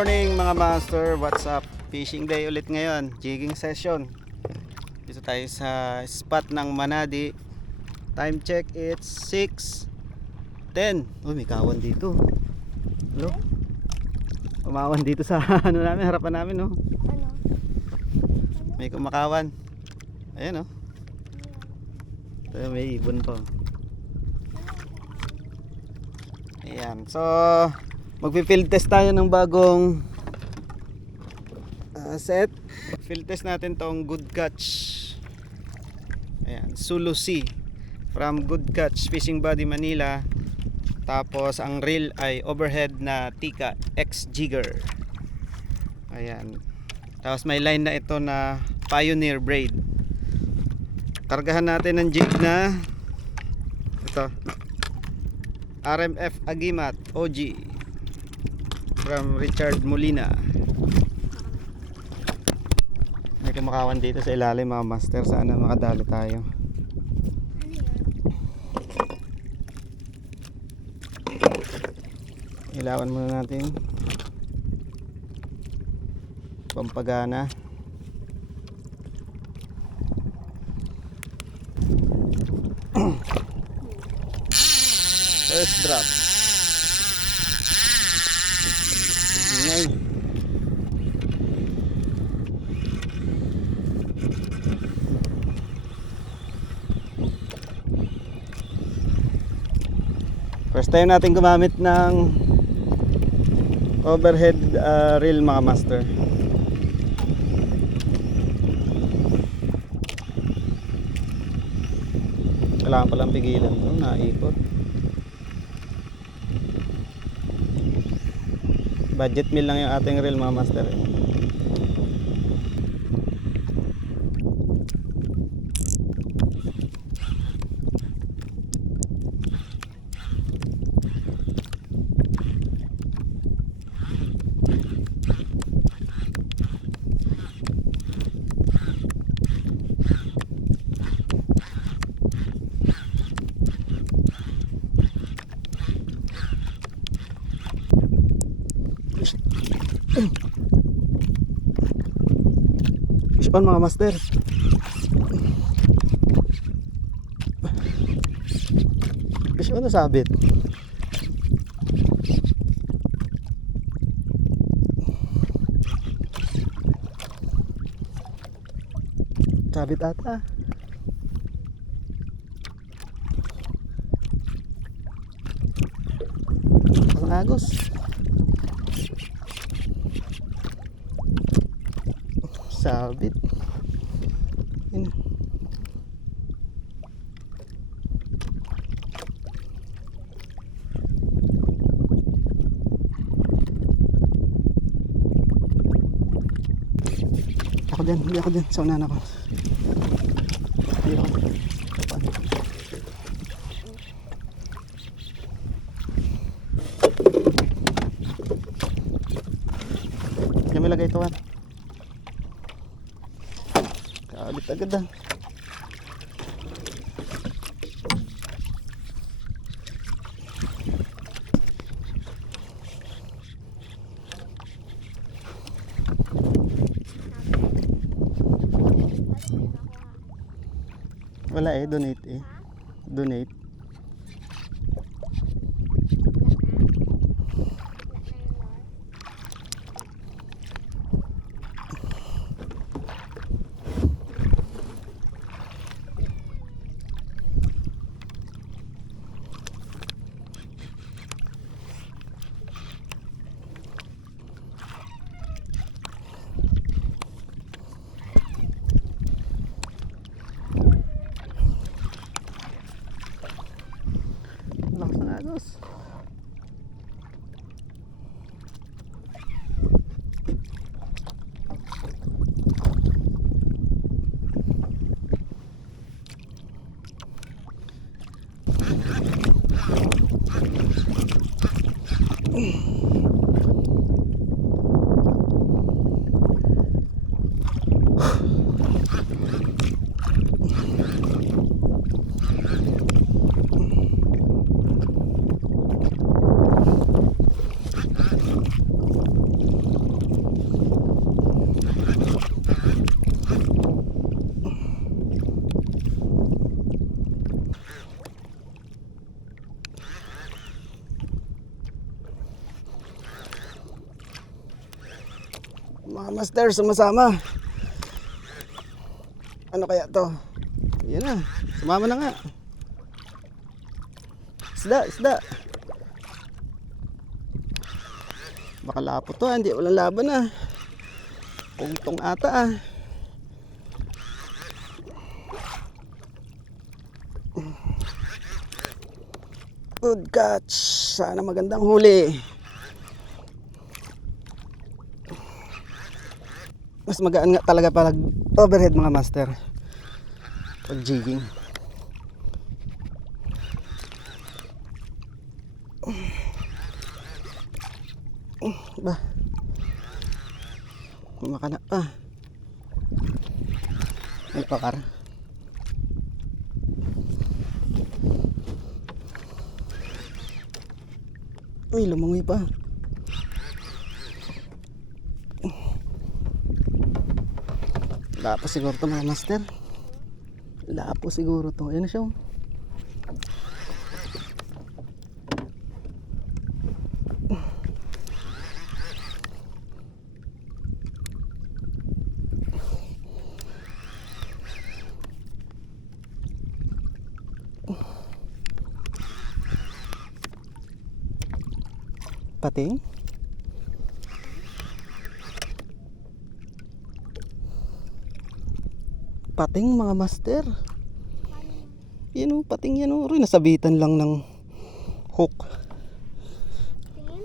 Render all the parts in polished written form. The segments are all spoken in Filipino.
morning mga master, what's up? Fishing day ulit ngayon, jigging session. Dito tayo sa spot ng Manadi. Time check, it's 6:10. Oh, may kawan dito. Hello? Umawan dito sa ano namin, harapan namin, no? Ano? May kumakawan. Ayan, no? May ibon pa. Ayan, so magpi-field test tayo ng bagong set. Field test natin tong Good Catch. Ayan, Sulu Sea from Good Catch Fishing Body Manila. Tapos ang reel ay overhead na Tika X Jigger. Ayan. Tapos may line na ito na Pioneer braid. Kargahan natin ng jig na ito, RMF Agimat OG from Richard Molina. May kumakawan dito sa ilalim mga master. Sana makadali tayo. Ilawan muna natin pampagana. First drop. Ingay. First time natin gumamit ng overhead reel mga master. Kailangan palang pigilan to, naikot. Budget meal lang yung ating reel mga master. Fish on mga master. Fish on na sabit. Sabit ata. Ang agos. Sabit. Yun. Hindi ako dyan. Sa unahan ako. Hindi ako. Diyan may lagay ito, Juan. Kalit agad ah. Wala eh, donate eh. Donate. Mga master, sumasama. Ano kaya to? Yan na, sumama na nga. Isda. Baka lapo to, hindi walang laban ah. Pungtong ata ah. Good catch. Sana magandang huli. Mas magaan nga talaga pag overhead mga master. Pag jigging. Ba. Makana pa. May pakar. Uy, lumangoy pa. Lapo siguro to mga master. Lapo siguro to. Ayan na siya. Pating? Pating mga master. Yan o, pating yan o. Rin, nasabitan lang ng hook. Tingin?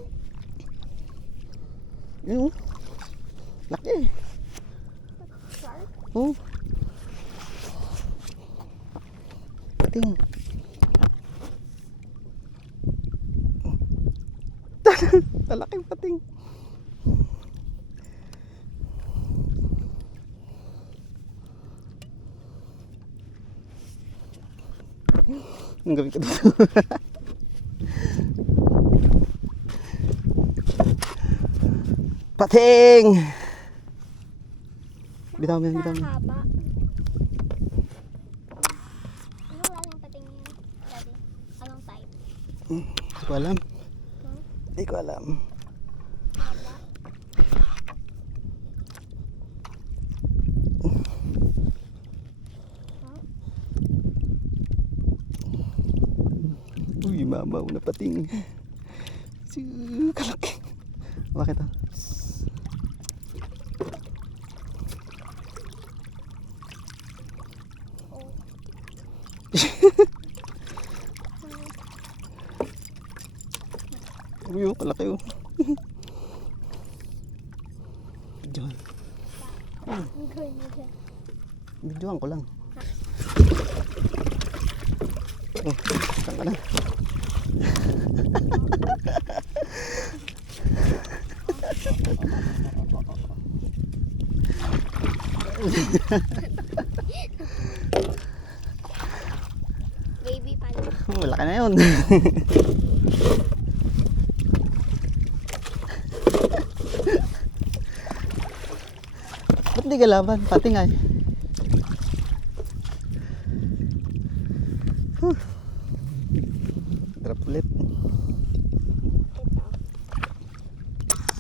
Yan o. Laki. Shark? Oh. Pating. Talaking pating. Anong gawin ko dito? Pating! Bitaw mo yan, bitaw mo. Haba. Anong lasang pating yun, Daddy? Anong type? Hindi ko alam. Hindi ko alam. Haba. Uy, mamaw na pating. Kalaki. Bakit ah? Uy, oh, kalaki oh. Videohan. Ang gawin mo dyan. Videohan ko lang. Oh, saan ka na? Baby pala. Wala ka na yun. Ba't di ka laban? Pating ay. Drop ulit. Ito.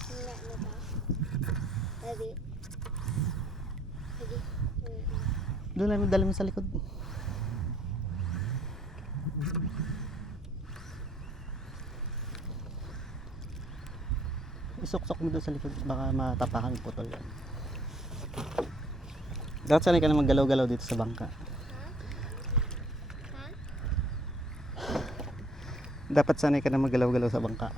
Hindi, ito. Daddy. Daddy. Doon lang dali mo sa likod. Isok-sok mo doon sa likod. Baka matapakan yung putol yan. Dapat sanay ka na maggalaw-galaw dito sa bangka. Ha? Dapat sanay ka na maggalaw-galaw sa bangka.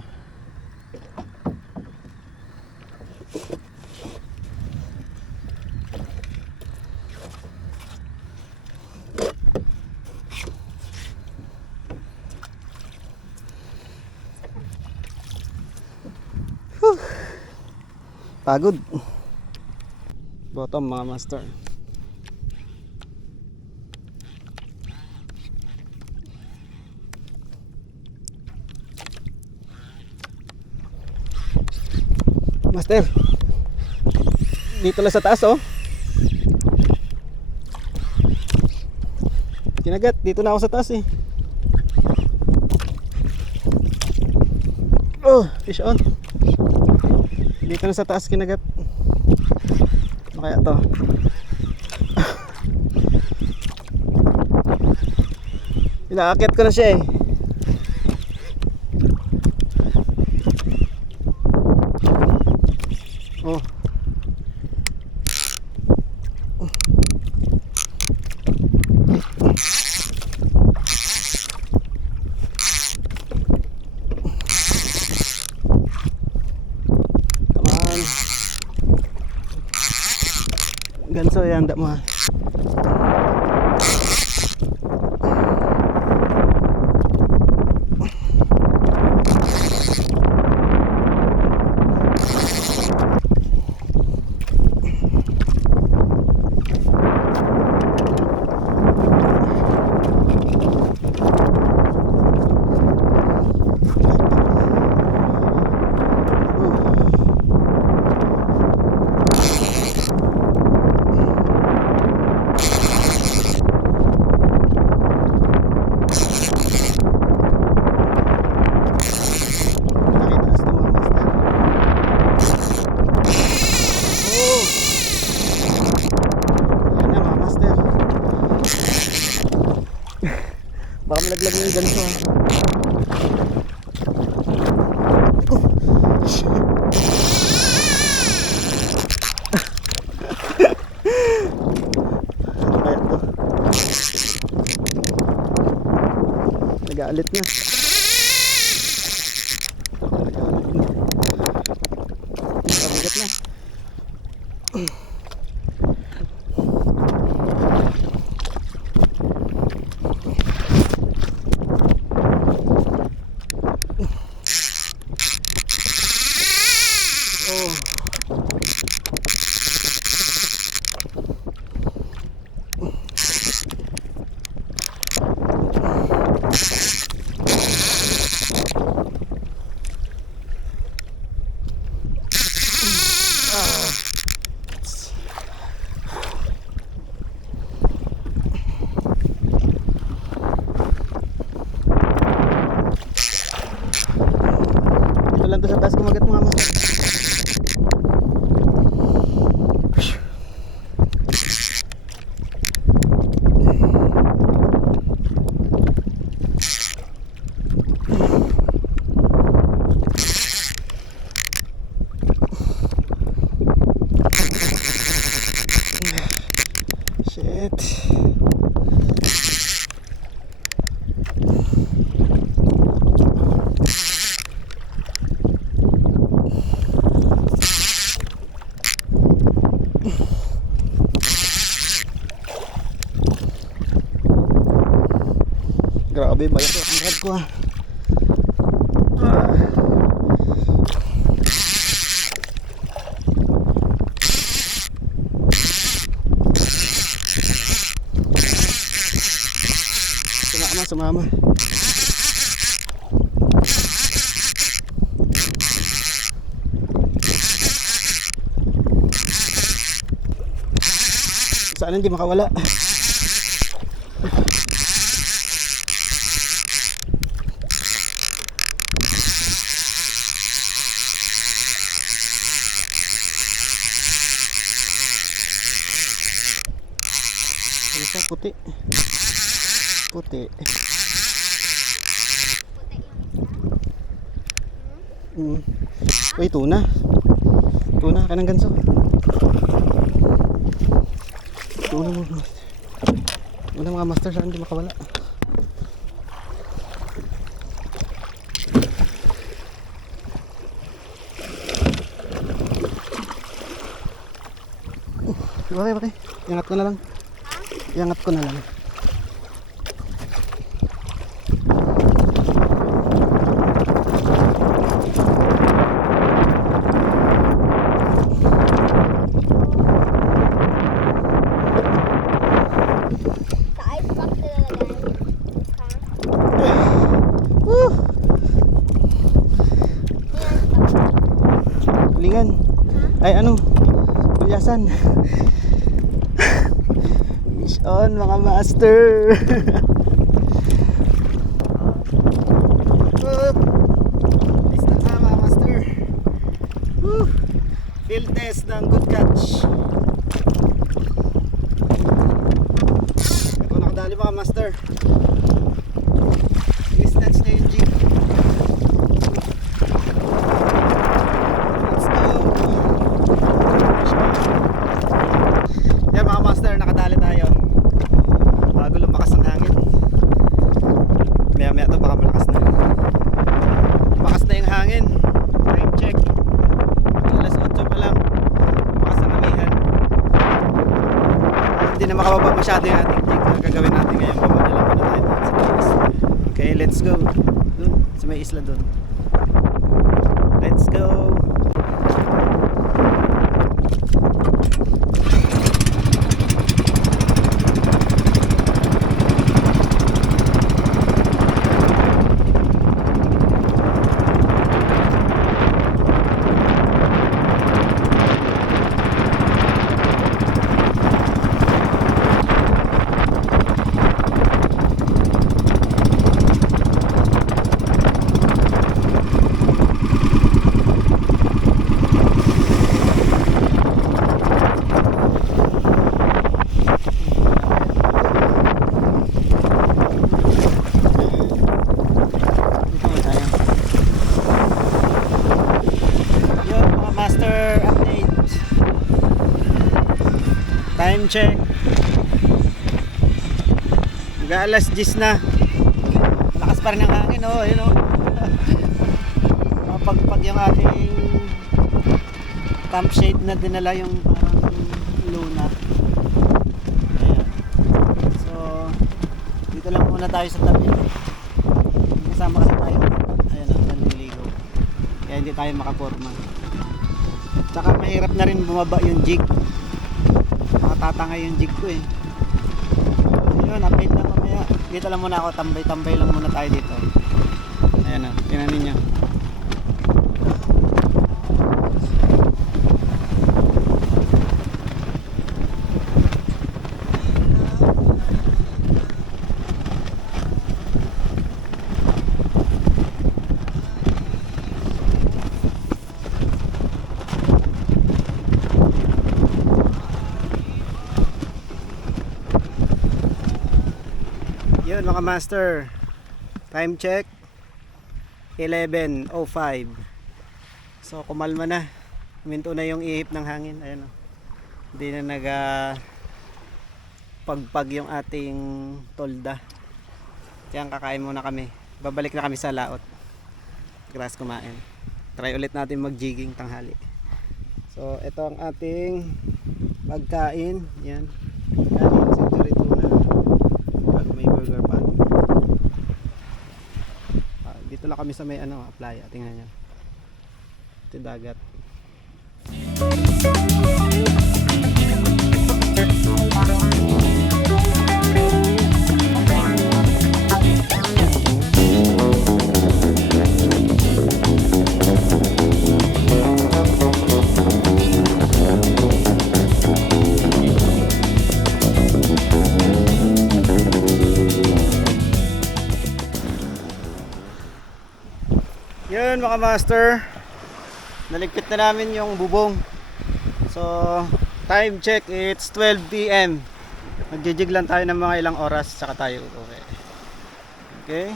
Pagod. Bottom mga master. Master. Dito lang sa taas oh. Kinagat, dito na ako sa taas eh. Oh, fish on. Dito na sa taas kinagat. Ano kaya to? Inaakit ko na siya eh. Oh. Come on. Ganso yan, dak mo. Nakitaas na mga master. Oh! Ayan na mga master. Baka malaglag na yung ganso ha. Ano kaya to? Nag-aalit na. Mabigat na. Oh. Ito lang to sa taas kumagat mga master. Shit. Grabe, bayat ko ang rad ko ah. Sumama. Saan hindi makawala? Ano siya? Puti. Puti. Uy, tuna. Tuna ka ng ganso. Tuna mo. Tuna mga master, saan hindi makawala. Bakit? Iangat ko na lang. Iangat ko na lang. Lingan. Ay ano? Pulyasan. Fish on mga master. Nice na nga mga master. Field test ng good catch. Yun mga master. Distance na yung jig. Let's go. Yan mga master, nakadali tayo. Bago lumakas ang hangin. Maya maya to baka malakas na. Lumakas na yung hangin. Time check. Alas 8 pa lang. Lumakas ang amihan. Hindi na makababa masyado yung ating jig. Ang gagawin natin ngayon, baba na lang muna tayo sa taas. Okay, let's go. Dun, sa may isla dun. Let's go. Time check. Mag-alas 10 na. Malakas pa rin ang hangin, oh, yun oh. Mapagpag yung ating campsite na dinala, yung parang luna. Ayan. So, dito lang muna tayo sa tabi. Kasama kasi tayo dito. Ayan oh, naliligo. Kaya hindi tayo makaporma. Saka mahirap na rin bumaba yung jig. Makatatangay yung jig ko eh. Ayun, update lang mamaya. Dito lang muna ako, tambay-tambay lang muna tayo dito. Ayan o, tingnan ninyo. Yun mga master, time check 11:05. So kumalma na, huminto na yung ihip ng hangin. Ayan o, hindi na pagpag yung ating tolda. Kaya kakain muna kami, babalik na kami sa laot. Grass kumain. Try ulit natin mag jigging tanghali. So ito ang ating pagkain. Yan, kanin, century tuna, may burger patty. Dito lang kami sa may playa. Tingnan nyo, ito dagat. Yun mga master, naligpit na namin yung bubong. So time check, it's 12 PM. Magjijig lang tayo ng mga ilang oras, saka tayo uuwi. Okay,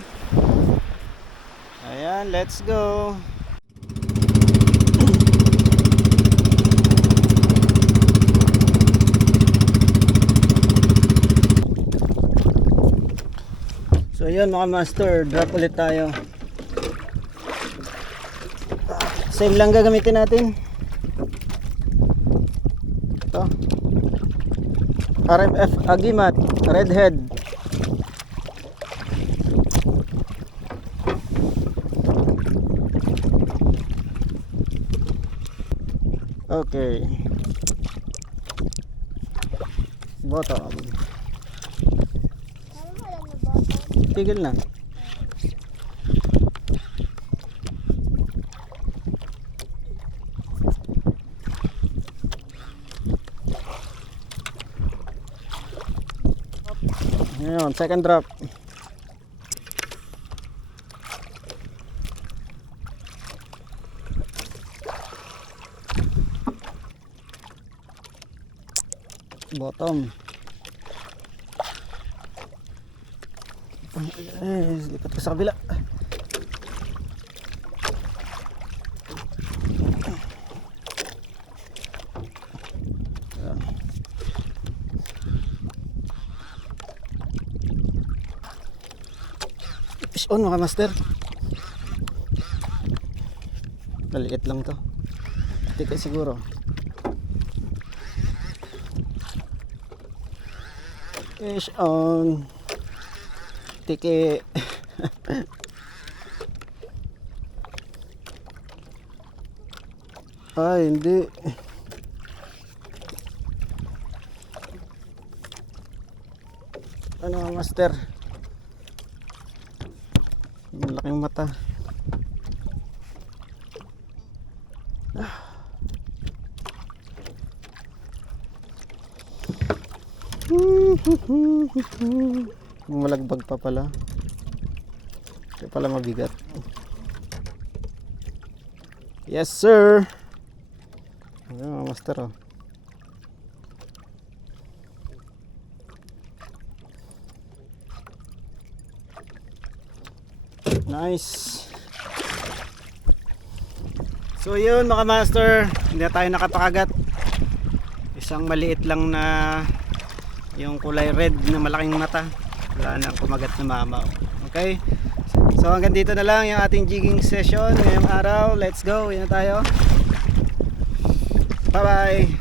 ayan, let's go. So yun mga master, drop ulit tayo. Same lang gagamitin natin. Ito, RMF Agimat Redhead. Okay, bottom. Tigil na. Ayun, second drop. Bottom. Lipat ko sa kabila. Fish on mga master. Maliit lang to. Tika siguro. Fish on. Tike. Ay, hindi. Ano master? Malaking mata. Malagbag pa pala. Ito pala mabigat. Yes sir. Ano master oh. Nice. So yun mga master, hindi na tayo nakapakagat. Isang maliit lang na yung kulay red na malaking mata. Wala na kumagat na mama. Okay? So hanggang dito na lang yung ating jigging session ngayong araw. Let's go. Yan na tayo. Bye bye.